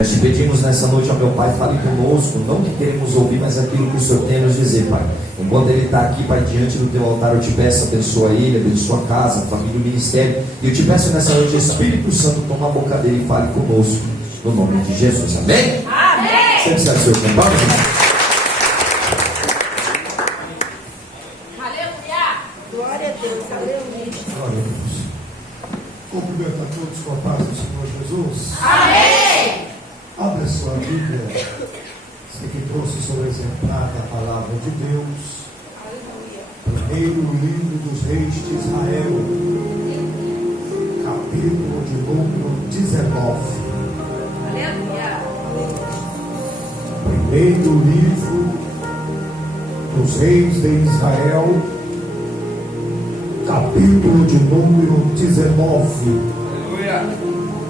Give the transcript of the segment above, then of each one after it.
Nós te pedimos nessa noite, ó meu Pai, fale conosco, não que queremos ouvir, mas aquilo que o Senhor tem a nos dizer, Pai. Enquanto Ele está aqui, Pai, diante do Teu altar, eu te peço, abençoa Ele, abençoa a casa, a família, o ministério. E eu te peço nessa noite, Espírito Santo, toma a boca dele e fale conosco, no nome de Jesus, amém? Amém! Sempre se seu tempo, Aleluia! Glória a Deus, aleluia! Glória a Deus. Cumprimento a todos com a paz do Senhor Jesus. Amém! Abra sua Bíblia. Você que trouxe sobre exemplar da palavra de Deus. Aleluia! Primeiro livro dos reis de Israel. Capítulo de número 19. Aleluia! Primeiro livro dos reis de Israel. Capítulo de número 19. Aleluia!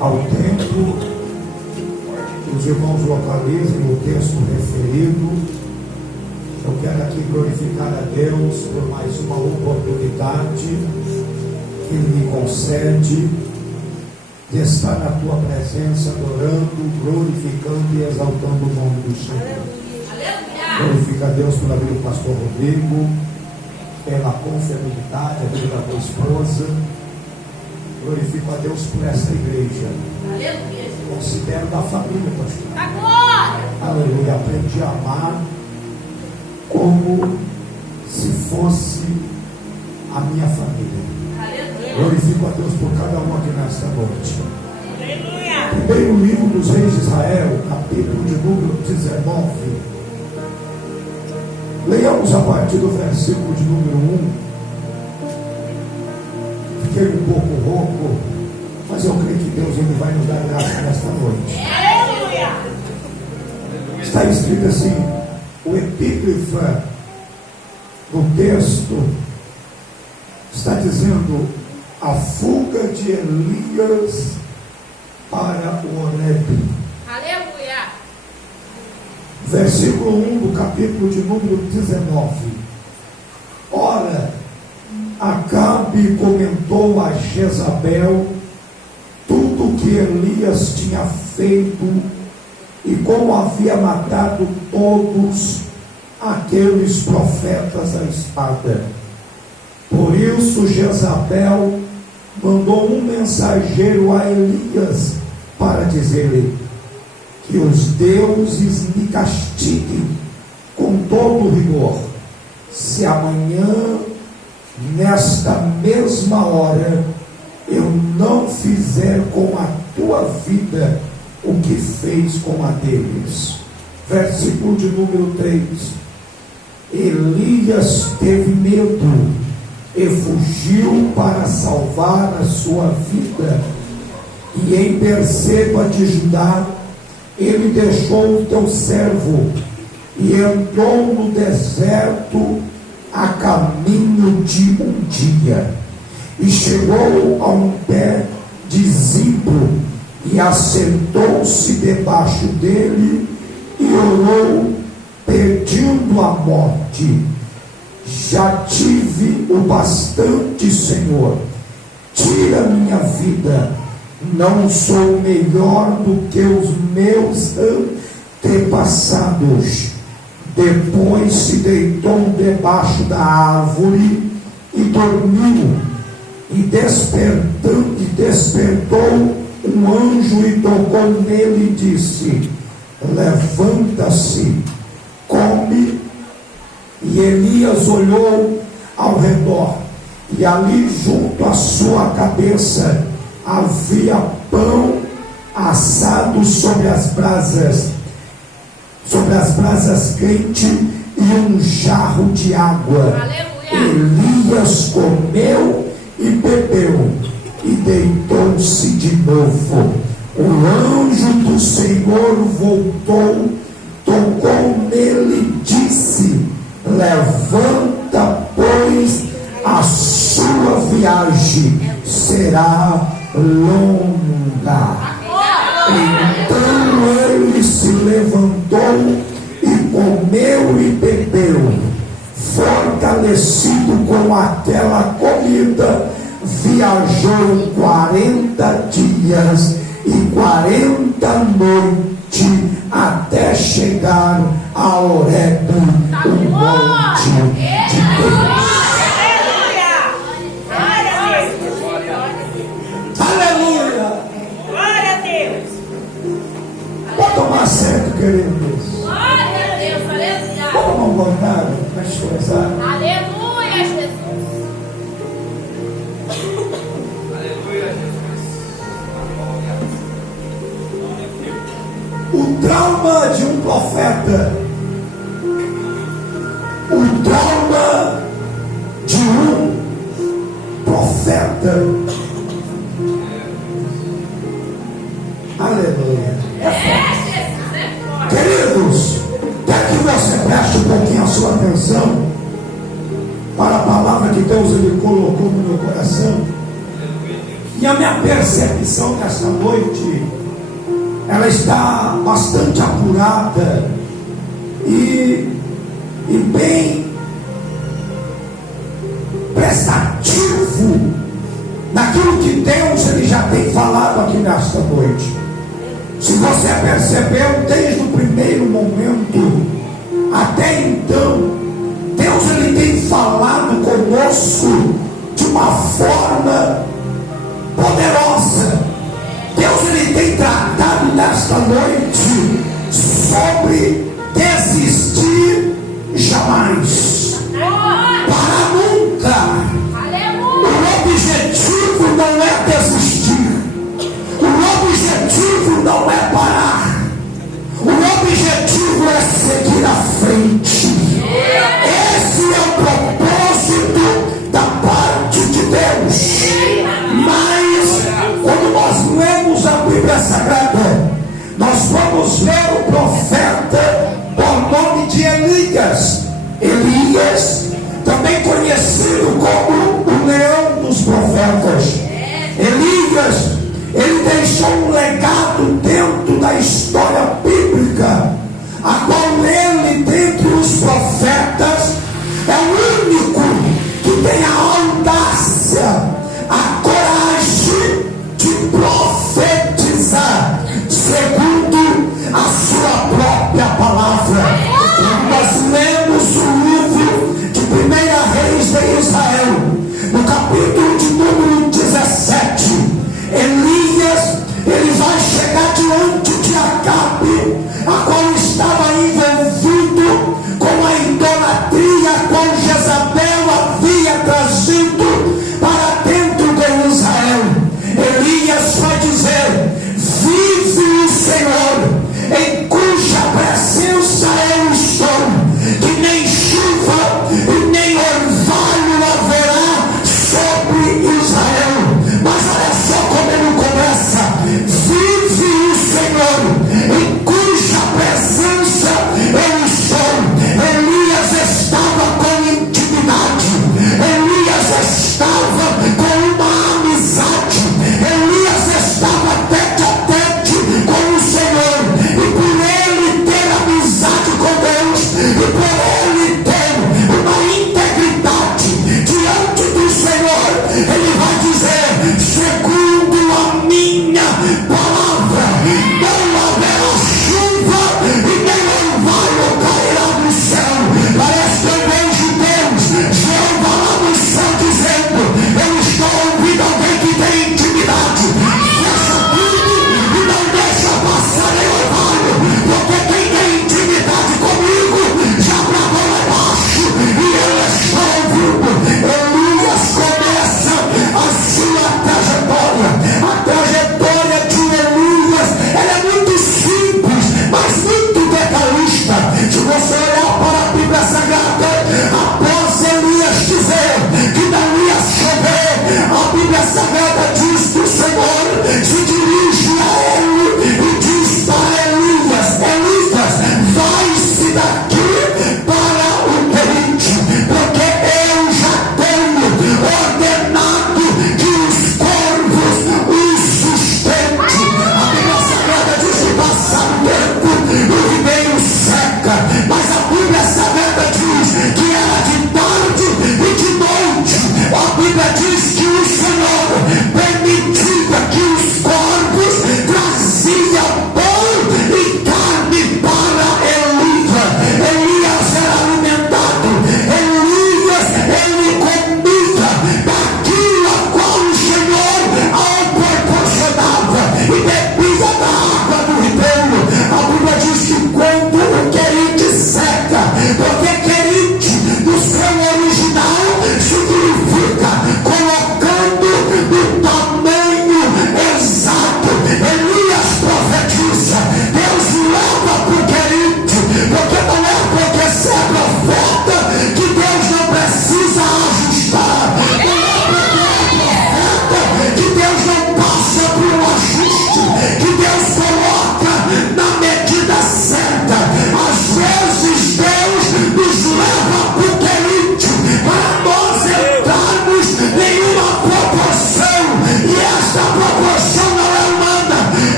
Ao tempo que os irmãos localizem o texto referido, eu quero aqui glorificar a Deus por mais uma oportunidade que Ele me concede de estar na Tua presença, adorando, glorificando e exaltando o nome do Senhor. Aleluia! Glorifica a Deus pela vida do pastor Rodrigo, pela confiabilidade, a vida da tua esposa. Glorifico a Deus por esta igreja. Aleluia! Considero da família, pastor. Agora! Aleluia. Aprendi a amar como se fosse a minha família. Aleluia! Glorifico a Deus por cada um aqui nesta noite. Aleluia! Primeiro livro dos reis de Israel, capítulo de número 19. Leiamos a partir do versículo de número 1. Fiquei um pouco rouco, mas eu creio que Deus ele vai nos dar graça nesta noite. Aleluia! Está escrito assim, o epígrafe do texto está dizendo a fuga de Elias para o Horebe. Aleluia! Versículo 1 do capítulo de número 19. Ora, Acabe comentou a Jezabel tudo o que Elias tinha feito e como havia matado todos aqueles profetas à espada. Por isso Jezabel mandou um mensageiro a Elias para dizer-lhe que os deuses me castiguem com todo rigor, se amanhã, nesta mesma hora, eu não fizer com a tua vida o que fez com a deles. Versículo de número 3. Elias teve medo e fugiu para salvar a sua vida. E em Berseba de Judá, ele deixou o teu servo e entrou no deserto a caminho de um dia, e chegou a um pé de zimbro e assentou-se debaixo dele e orou pedindo a morte. Já tive o bastante, Senhor, tira minha vida, não sou melhor do que os meus antepassados. Depois se deitou debaixo da árvore e dormiu. E despertou um anjo e tocou nele e disse: levanta-se, come. E Elias olhou ao redor, e ali junto à sua cabeça havia pão assado sobre as brasas quentes e um jarro de água. Aleluia! Elias comeu e bebeu e deitou-se de novo. O anjo do Senhor voltou, tocou nele e disse: levanta, pois a sua viagem será longa. Então ele se levantou e comeu e bebeu. Fortalecido com aquela comida, viajou 40 dias e 40 muita noite até chegar a Horebe, o monte de Deus. Aleluia! Glória a Deus! Pode tomar certo, queridos. Glória a Deus! Vamos Aleluia! tomar um bocado para começar. Aleluia, Jesus! O trauma de um profeta, o trauma de um profeta. Aleluia. Jesus, é forte! Queridos, quer que você preste um pouquinho a sua atenção para a palavra que Deus ele colocou no meu coração. E a minha percepção nesta noite, ela está bastante apurada e bem prestativo naquilo que Deus ele já tem falado aqui nesta noite. Se você percebeu desde o primeiro momento até então, Deus ele tem falado conosco de uma forma poderosa. Deus ele tem tratado nesta noite sobre desistir jamais, para nunca. O objetivo não é desistir, o objetivo não é parar, o objetivo é seguir à frente. Esse é o propósito da parte de Deus. Mas quando nós lemos a Bíblia Sagrada, nós vamos ver o profeta por nome de Elias. Elias, também conhecido como o leão dos profetas. Elias, ele deixou um legado dentro da história bíblica, a qual ele, dentre os profetas, é o único que tem a audácia, a coragem de profetizar segundo a sua própria palavra. Nós lemos o livro de 1 Reis de Israel, no capítulo de número 17. Elias, ele vai chegar diante de Acabe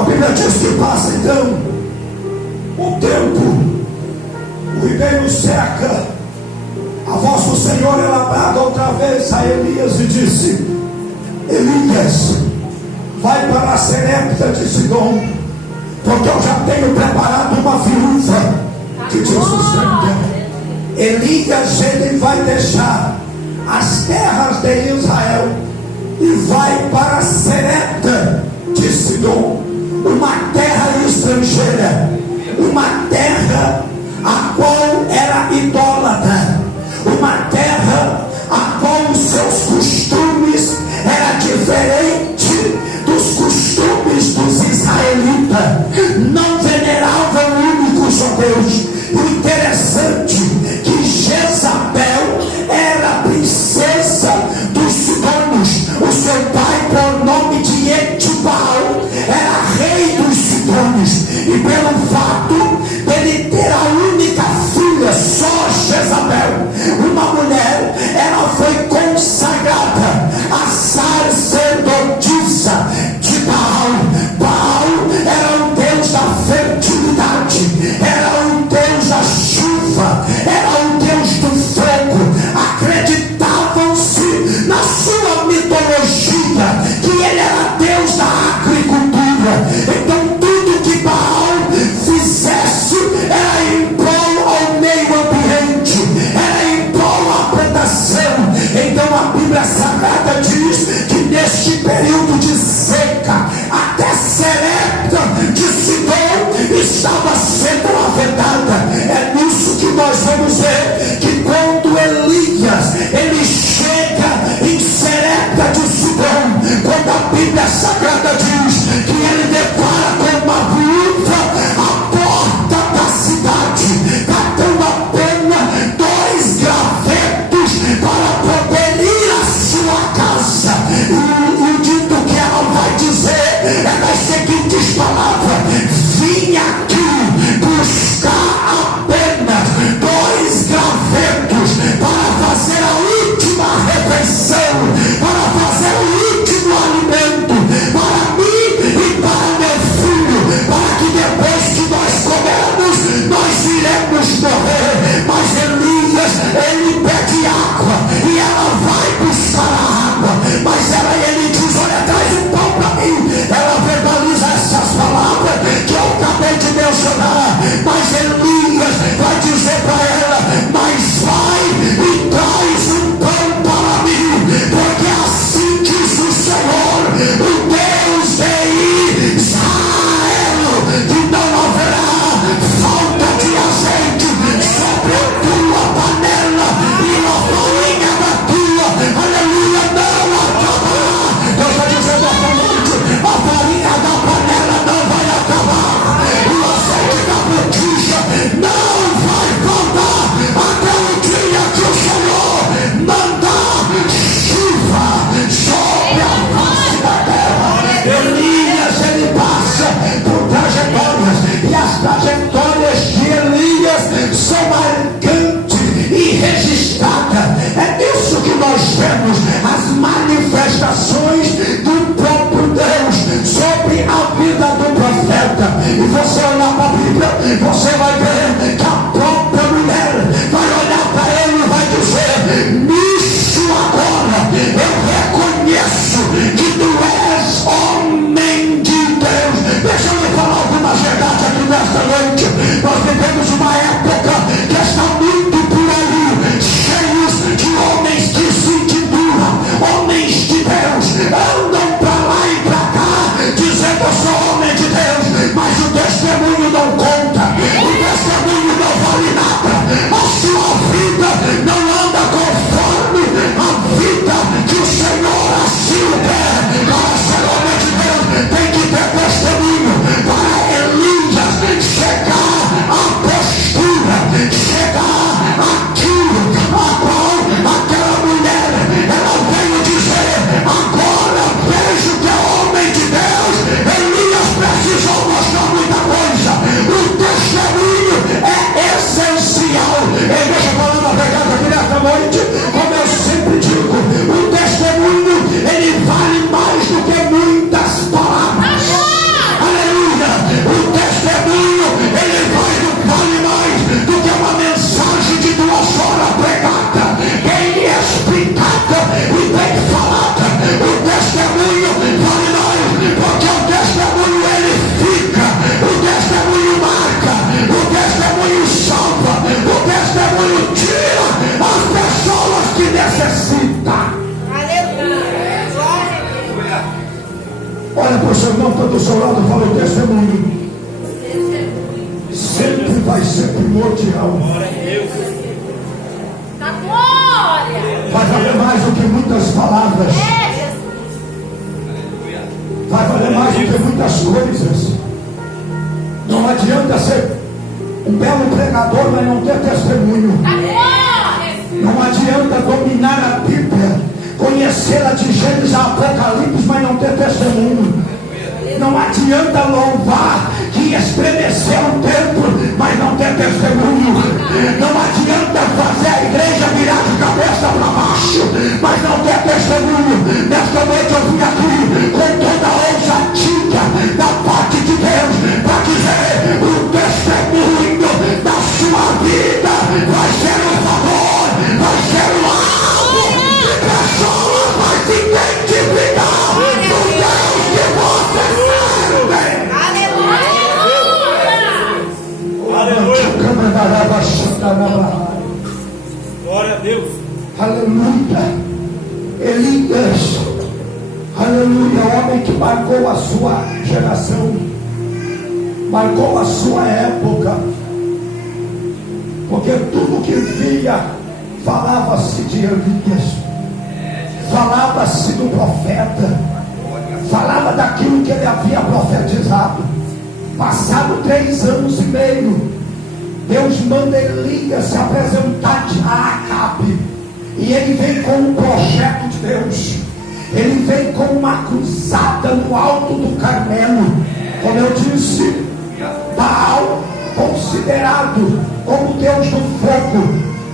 A Bíblia diz que passa então o tempo, o ribeiro seca, a voz do Senhor é labrada outra vez a Elias e disse: Elias, vai para a Serepta de Sidom, porque eu já tenho preparado uma viúva que te sustenta. Elias, ele vai deixar as terras de Israel e vai para a Serepta de Sidom, uma terra estrangeira, uma terra a qual era idólatra, uma terra a qual os seus costumes era diferente dos costumes dos israelitas, não veneravam o único só Deus. O interessante que Jezabel era princesa dos Sidônios, o seu pai, por nome de Etibal, era rei dos Sidônios, e pelo fato dele ter a única filha, só Jezabel, uma mulher, ela foi consagrada a sacerdotisa de Baal. Baal era o deus da fertilidade, era o deus da chuva, era o deus do fogo. Acreditavam-se na sua mitologia que ele era deus da agricultura. Então tudo que Baal fizesse era em prol ao meio ambiente, era em prol à plantação. Então a Bíblia Sagrada diz que neste período de seca, até Serepta de Sidom estava sendo lavedada. É nisso que nós vamos ver que quando Elias ele chega em Serepta de Sidom, quando a Bíblia Sagrada diz que ele depara com uma viúva à porta da cidade, catando apenas 2 gravetos para poder ir à sua casa. E o dito que ela vai dizer é das seguintes palavras: vim aqui buscar apenas 2 gravetos para fazer a última refeição, para fazer o último alimento para mim e para meu filho, para que depois que nós comermos, nós iremos morrer. Mas Elias, ele pede água e ela vai buscar a água, mas ele diz: olha, traz um pão para mim. Ela verbaliza essas palavras que eu acabei de mencionar, mas Elias vai dizer para ela: mas vai e traz um pão para mim, porque assim diz o Senhor, o Deus de Israel, que não haverá falta de azeite sobre a tua panela e a farinha da tua, aleluia, não acabará. Deus está dizendo esta noite: a farinha da panela não vai acabar, o azeite da botija não vai faltar, até o dia que o Senhor mandar chuva sobre a face da terra. Elias, ele passa por trajetórias, e as trajetórias de Elias são marcantes e registradas. É nisso que nós vemos as manifestações do próprio Deus sobre a vida do profeta. E você olhar para a Bíblia, você vai ver que a própria mulher vai olhar para ele e vai dizer: nisso agora eu reconheço que tu és homem de Deus. Deixa eu lhe falar alguma verdade aqui nesta noite. Nós vivemos uma época que está muito por aí, cheios de homens que se intitulam homens de Deus, andam para lá e para cá dizendo: eu sou homem de Deus, mas o testemunho não conta, o testemunho não vale nada, a sua vida não anda conforme a vida que o Senhor assim o quer. Para ser homem de Deus tem que ter testemunho. Para Elias chegar a do seu lado, fala: o testemunho sempre vai ser primordial. Da glória. Vai valer mais do que muitas palavras. É, Jesus. Vai valer mais do que muitas coisas. Não adianta ser um belo pregador, mas não ter testemunho. Da glória. Não adianta dominar a Bíblia, conhecê-la de Gênesis a Apocalipse, mas não ter testemunho. Não adianta louvar que estremeceu o templo, mas não ter testemunho. Não adianta fazer a igreja virar de cabeça para baixo, mas não ter testemunho. Nesta noite eu vim aqui com toda a ousadia da parte de Deus para dizer: o testemunho da sua vida vai ser um favor, vai ser um alvo. Pessoas vão se identificar no Deus que você serve. Glória a Deus. Aleluia. Elias, aleluia, homem que marcou a sua geração, marcou a sua época, porque tudo que via falava-se de Elias, falava-se do profeta, falava daquilo que ele havia profetizado. Passado 3 anos e meio, Deus manda Elias se apresentar a Acabe, e ele vem com um projeto de Deus. Ele vem com uma cruzada no alto do Carmelo. Como eu disse, Baal considerado como Deus do fogo,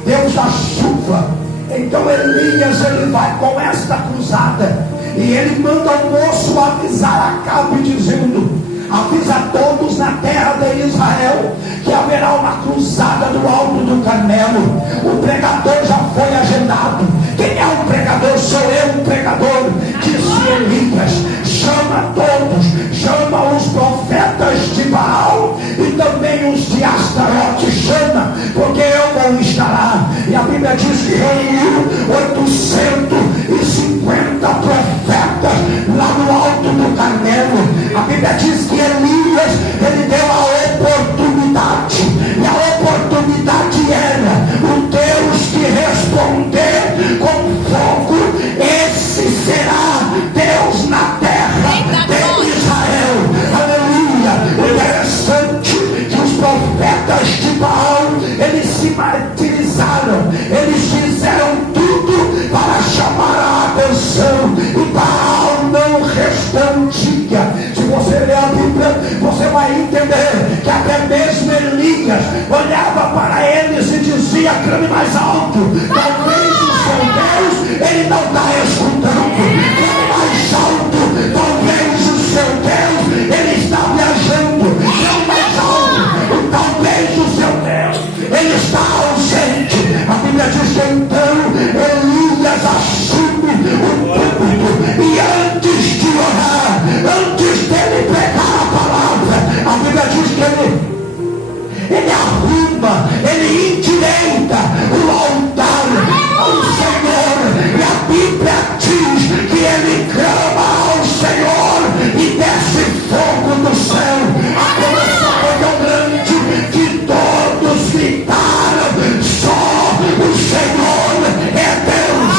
Deus da chuva. Então Elias, ele vai com esta cruzada, e ele manda o moço avisar Acabe, dizendo: avisa a todos na terra de Israel que haverá uma cruzada do alto do Carmelo. O pregador já foi agendado. Quem é o pregador? Sou eu, o pregador. Disse Elias: chama todos, chama os profetas de Baal e também os de Astarote, chama, porque eu vou estar lá. E a Bíblia diz que reuniu 850 profetas lá no alto do Carmelo. A Bíblia diz que Elias, ele deu a oportunidade, e a oportunidade era: o Deus que responder com fogo, esse será Deus na terra de Israel. Aleluia. Interessante que os profetas de Baal, eles se martirizaram, eles fizeram tudo para chamar a atenção, e Baal não respondia. Se você ler a Bíblia, você vai entender que até mesmo Elias olhava para eles e dizia: clame mais alto. Talvez o seu Deus, ele não está escutando. Clame mais alto. Talvez o seu Deus, ele está viajando. Clame mais alto. Talvez o seu Deus, ele está ausente. A Bíblia diz que então Elias assume o púlpito, e antes de orar, antes dele pregar a palavra, a Bíblia diz que ele arruma, ele endireita o altar ao Senhor, e a Bíblia diz que ele clama ao Senhor e desce fogo do céu. A começa foi tão grande que todos gritaram: só o Senhor é Deus,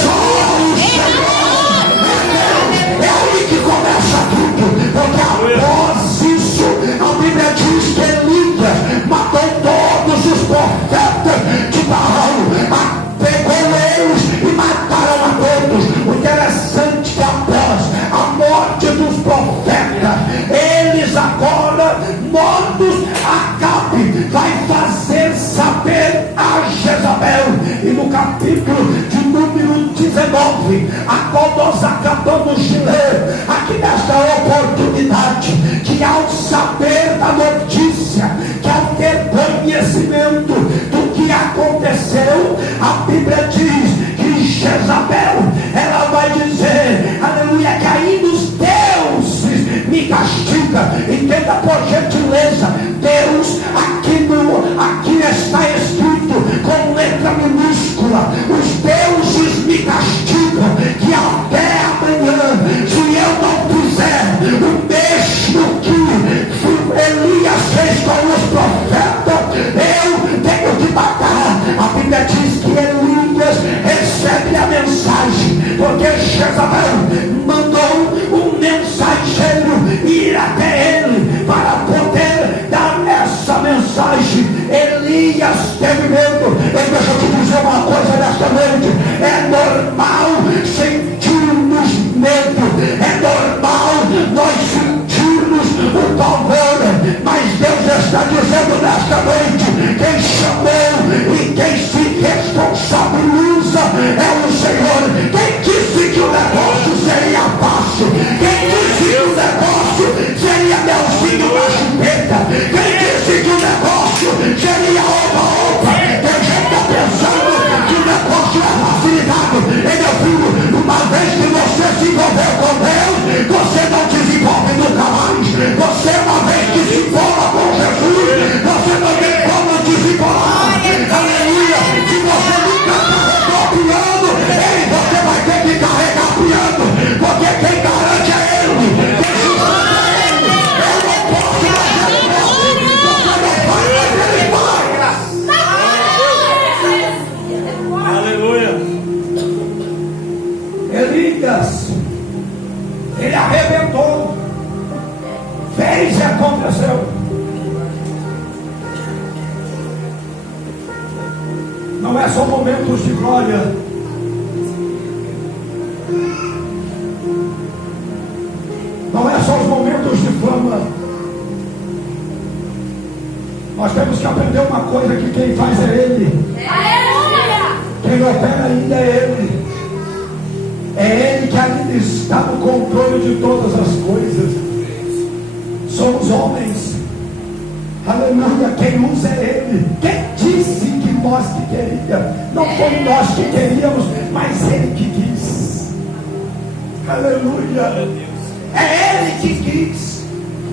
só o Senhor é Deus. É aí que começa tudo, porque após isso a Bíblia diz que Elias matou todos os profetas de Baal, pegou eles e mataram a todos. O interessante é que após a morte dos profetas, eles agora, mortos, Acabe vai fazer saber a Jezabel. E no capítulo de número 19, a qual nós acabamos de ler, aqui nesta oportunidade, que ao saber da notícia, que ao ter conhecimento do que aconteceu, a Bíblia diz que Jezabel, ela vai dizer, aleluia, que ainda os deuses me castigam. Entenda por gentileza, Deus, aqui está escrito com letra minúscula: os deuses me castigam, que até amanhã, se eu não fizer o meu Elias fez com os profetas, eu tenho que matar. A Bíblia diz que Elias recebe a mensagem, porque Jezabel mandou um mensageiro ir até ele para poder dar essa mensagem. Elias teve medo. E deixa eu te dizer uma coisa nesta noite: é normal sentirmos medo, é normal nós sentirmos o pavor, mas Deus está dizendo nesta noite: quem chamou e quem se responsabiliza é o Senhor. Quem disse que o negócio seria fácil? Quem disse que o negócio seria melzinho na chupeta? Quem disse que o negócio seria opa-opa? Tem gente que está pensando que o negócio é facilitado. E meu filho, uma vez que você se envolveu com Deus, você não desenvolve nunca mais. Você, uma vez que se envolva com Jesus, você não tem como desenvolver. Aleluia! Se você nunca carregou piano, ei, você vai ter que carregar piano, porque quem garante é Ele. Quem sustenta é Ele. Eu não posso, mas Ele pode. Você não vai, mas Ele vai. Aleluia. Elias, ele arrebentou, fez e aconteceu. Não é só momentos de glória, não é só os momentos de fama. Nós temos que aprender uma coisa: que quem faz é Ele, quem opera ainda é Ele. É Ele que ainda está no controle de todas as coisas. Somos homens, aleluia, quem usa é Ele. Quem disse que nós que queríamos? Não foi nós que queríamos, mas Ele que quis. Aleluia. É Ele que quis,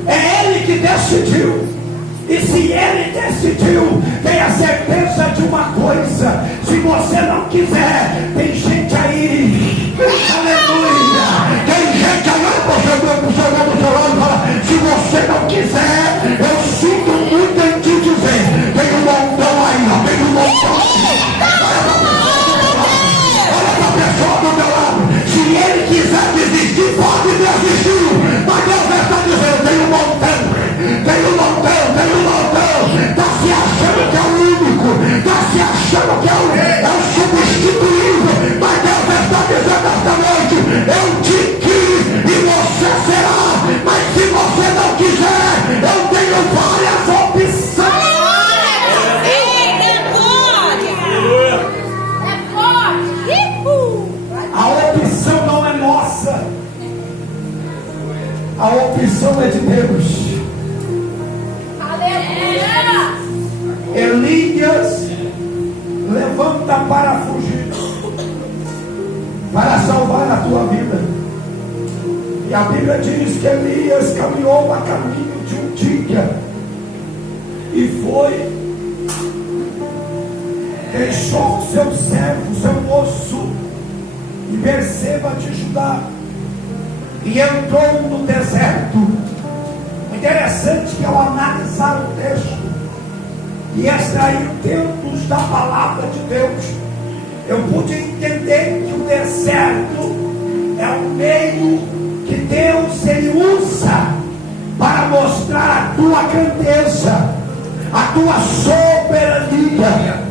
é Ele que decidiu. E se Ele decidiu, tenha certeza de uma coisa: se você não quiser, tem gente aí, aleluia, tem gente aí, você do seu lado fala: se você não quiser, eu sinto muito em te dizer, tem um montão aí, ó, tem um montão. Olha essa pessoa do meu lado: se ele quiser desistir, pode desistir, mas Deus está dizendo: tem um montão, tem um montão. Está se achando que é o único, está se achando que é o substituível, mas Deus está dizendo esta noite: eu te quis e você será, mas se você não quiser, eu tenho várias opções. A opção não é nossa, a opção é de Deus. Elias levanta para fugir, para salvar a tua vida. E a Bíblia diz que Elias caminhou a caminho de um dia e foi, deixou o seu servo, seu moço, e Berseba de Judá, e entrou no deserto. Interessante que ao analisar o texto e extrair tempos da palavra de Deus, eu pude entender que o deserto é um meio que Deus ele usa para mostrar a tua grandeza, a tua soberania,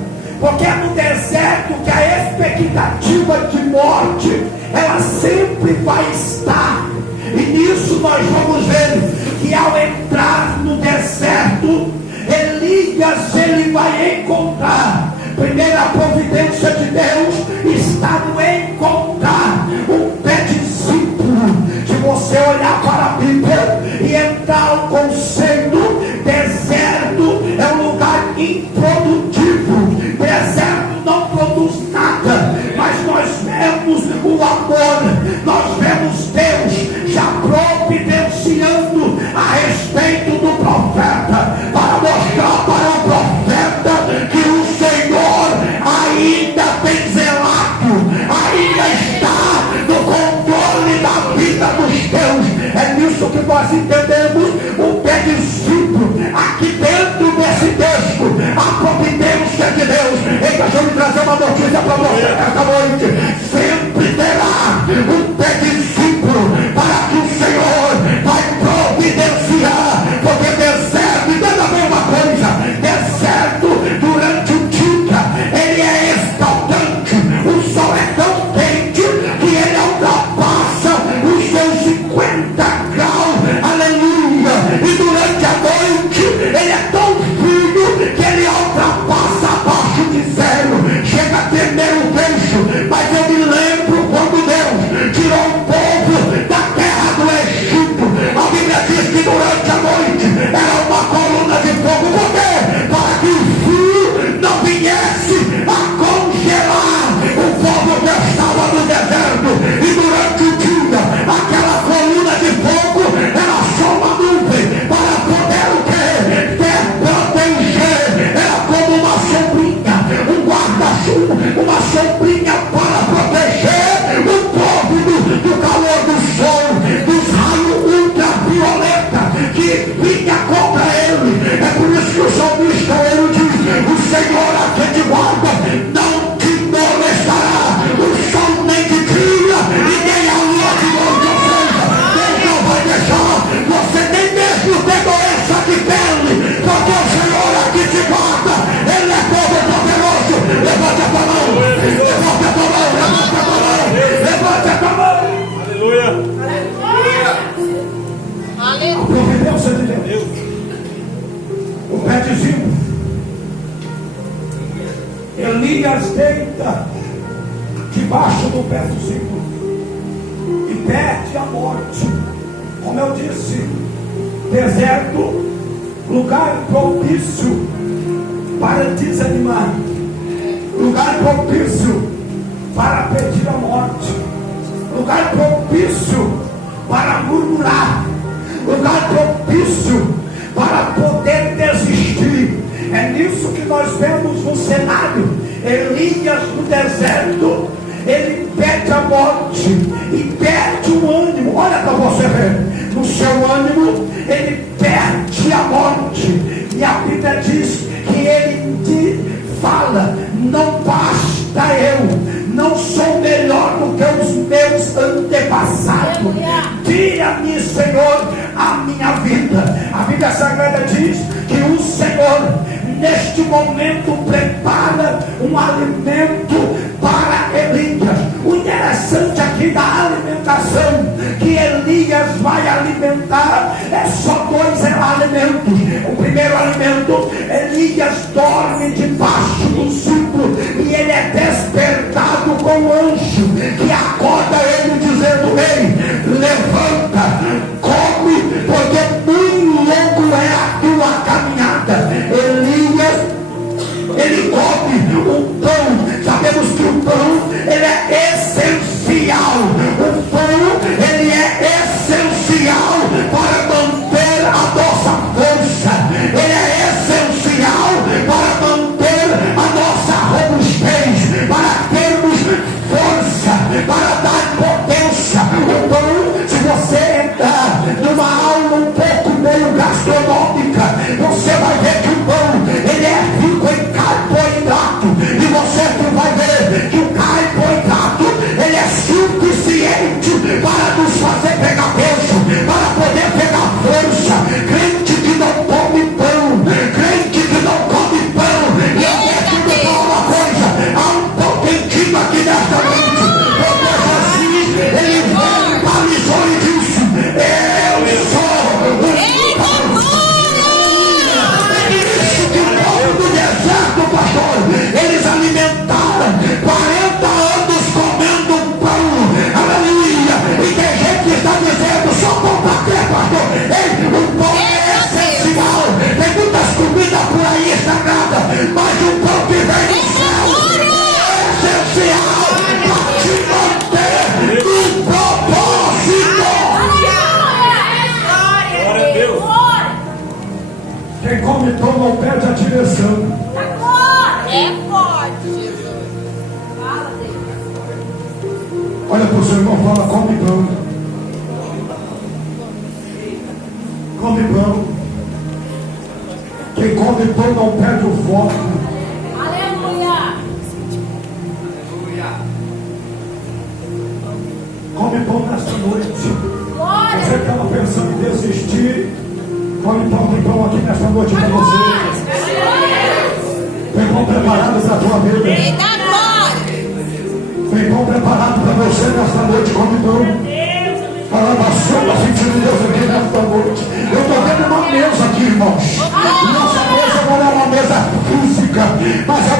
porque é no deserto que a expectativa de morte ela sempre vai estar. E nisso nós vamos ver que ao entrar no deserto, Elias ele vai encontrar, primeira providência de Deus está no encontrar um pé discípulo. Se você olhar para a Bíblia e entrar ao conceito, deserto é um lugar improdutivo, deserto não produz nada, mas nós vemos o amor, nós vemos Deus já providenciando a respeito do profeta, para mostrar para o profeta que o Senhor ainda tem zelado, ainda está no controle da vida dos teus. É nisso que nós entendemos o pé discípulo que vinha contra ele. É por isso que o salmista ele diz: o Senhor a quem te guarda não te molestará, o sol nem de dia e nem a lua de noite. Ou seja, Deus não vai deixar você nem mesmo ter doença de pele, porque o Senhor aqui te guarda. Ele é todo poderoso. Levante a tua mão, levante a tua mão, levante a tua mão, levante a tua mão. Aleluia. A providência de Deus. O pé de Zimbro. Elias deita debaixo do pé do Zimbro e pede a morte. Como eu disse, deserto, lugar propício para desanimar, lugar propício para pedir a morte, lugar propício para murmurar, lugar propício para poder desistir. É nisso que nós vemos no cenário. Elias no deserto, ele pede a morte e perde o ânimo. Olha para você ver, no seu ânimo ele perde a morte. E a Bíblia diz que ele fala: não basta eu, não sou melhor do que os meus antepassados. Tira-me, Senhor, a minha vida. A Bíblia Sagrada diz que o Senhor neste momento prepara um alimento para Elias. O interessante aqui da alimentação que Elias vai alimentar é só dois alimentos. O primeiro alimento, Elias dorme debaixo do zimbro e ele é despertado com o anjo que acorda ele dizendo: ei, levanta, come, porque muito longo é a tua caminhada. Elias, ele come o pão. Sabemos que o pão ele é essencial. O pão ele é essencial para manter a nossa força. Ele é essencial para manter a nossa robustez, para termos força, para dar potência. O pão, se você entrar numa aula um pouco meio gastronômica, você vai ver que o pão ele é rico em carboidrato, e você vai ver que o carboidrato ele é suficiente para nos fazer pegar peso, para poder pegar força. Crente que não come pão, crente que não come pão, e eu quero te falar uma coisa: há um potentinho aqui nesta noite, porque Jesus ele veio e balizou e disse: eu sou o do deserto, pastor. Eles alimentaram 40 anos comendo pão, aleluia. E tem gente que está dizendo: só pão para quê, pastor? Ei, o pão é essencial. Tem muitas comidas por aí sagradas, mas o pão que vem do céu é essencial para te manter no propósito. Glória a Deus. Quem come pão não perde a direção. É forte, Jesus. Fala, Deus. Olha para o seu irmão e fala: come pão. Come pão. Quem come pão não perde o foco. Aleluia. Come pão nesta noite. Você Glória. estava pensando em desistir, come pão, tem pão aqui nesta noite para você. Tem pão preparado para a tua vida. Eita, glória. Tem pão preparado para você nesta noite, come pão. Fala da sua sentindo Deus aqui nesta noite. Eu estou vendo uma mesa aqui, irmãos. Nossa mesa não é uma mesa física, mas é